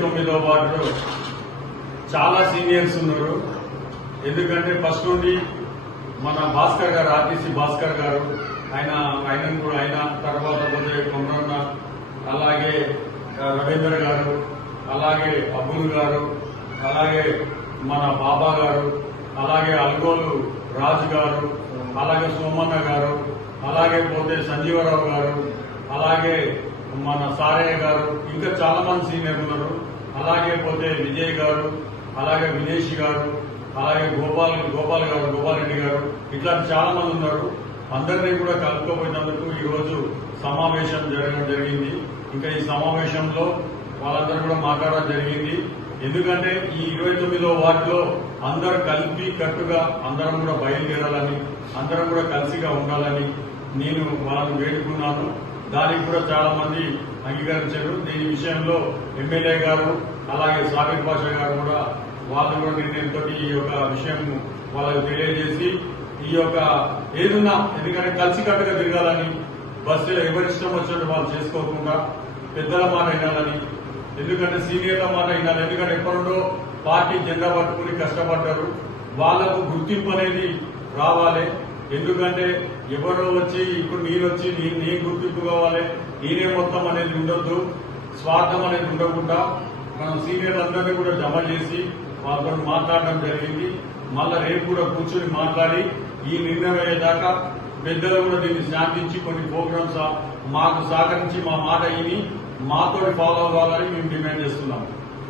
29వ వార్డులో చాలా సీనియర్స్ ఉన్నారు. ఎందుకంటే ఫస్ట్ నుండి మన భాస్కర్ గారు, ఆర్టీసీ భాస్కర్ గారు, ఆయన తర్వాత పోతే కొమరన్న, అలాగే రవీంద్ర గారు, అలాగే అబ్బుల్ గారు, అలాగే మన బాబా గారు, అలాగే అల్గోలు రాజు గారు, అలాగే సోమన్న గారు, అలాగే పోతే సంజీవరావు గారు, అలాగే మన సారయ్య గారు, ఇంకా చాలా మంది సీనియర్ ఉన్నారు. అలాగే పోతే విజయ్ గారు, అలాగే వినేష్ గారు, అలాగే గోపాల్ గారు, గోపాల్ రెడ్డి గారు, ఇట్లాంటి చాలా మంది ఉన్నారు. అందరినీ కూడా కలుపుకోపోయినందుకు ఈ రోజు సమావేశం జరగడం జరిగింది. ఇంకా ఈ సమావేశంలో వాళ్ళందరూ కూడా మాట్లాడడం జరిగింది. ఎందుకంటే ఈ 29వ వార్డులో అందరూ కలిపి కట్టుగా అందరం కూడా బయలుదేరాలని, అందరం కూడా కలిసిగా ఉండాలని నేను వాళ్ళని వేడుకున్నాను. దానికి కూడా చాలా మంది అంగీకరించారు. దీని విషయంలో ఎమ్మెల్యే గారు, అలాగే సాబిర్ బాషా గారు కూడా వాళ్ళు కూడా నిర్ణయంతో ఈ యొక్క విషయం వాళ్ళకి తెలియజేసి ఈ యొక్క ఏదున్నా, ఎందుకంటే కలిసికట్టుగా తిరగాలని, బస్సులో ఎవరిష్టం వచ్చినట్టు వాళ్ళు చేసుకోకుండా పెద్దల మాట వినాలని, ఎందుకంటే సీనియర్ల మాట వినాలి. ఎందుకంటే ఎప్పటిలో పార్టీ జెండా పట్టుకుని కష్టపడ్డారు. వాళ్లకు గుర్తింపు అనేది రావాలి. ఎందుకంటే ఎవరో వచ్చి ఇప్పుడు నేనొచ్చి నేను గుర్తింపు కావాలి, నేనే మొత్తం అనేది ఉండొద్దు, స్వార్థం అనేది ఉండకుండా మనం సీనియర్లందరినీ కూడా జమ చేసి వాళ్ళతో మాట్లాడడం జరిగింది. మళ్ళా రేపు కూడా కూర్చొని మాట్లాడి ఈ నిర్ణయం అయ్యేదాకా పెద్దలు కూడా దీన్ని శాంతించి కొన్ని ప్రోగ్రామ్స్ మాకు సహకరించి మా మాట విని మాతో ఫాలో అవ్వాలని మేము డిమాండ్ చేస్తున్నాం.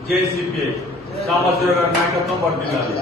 జేసీపీఐ సాంబశివరావు గారి నాయకత్వం వర్ధిల్లాలి.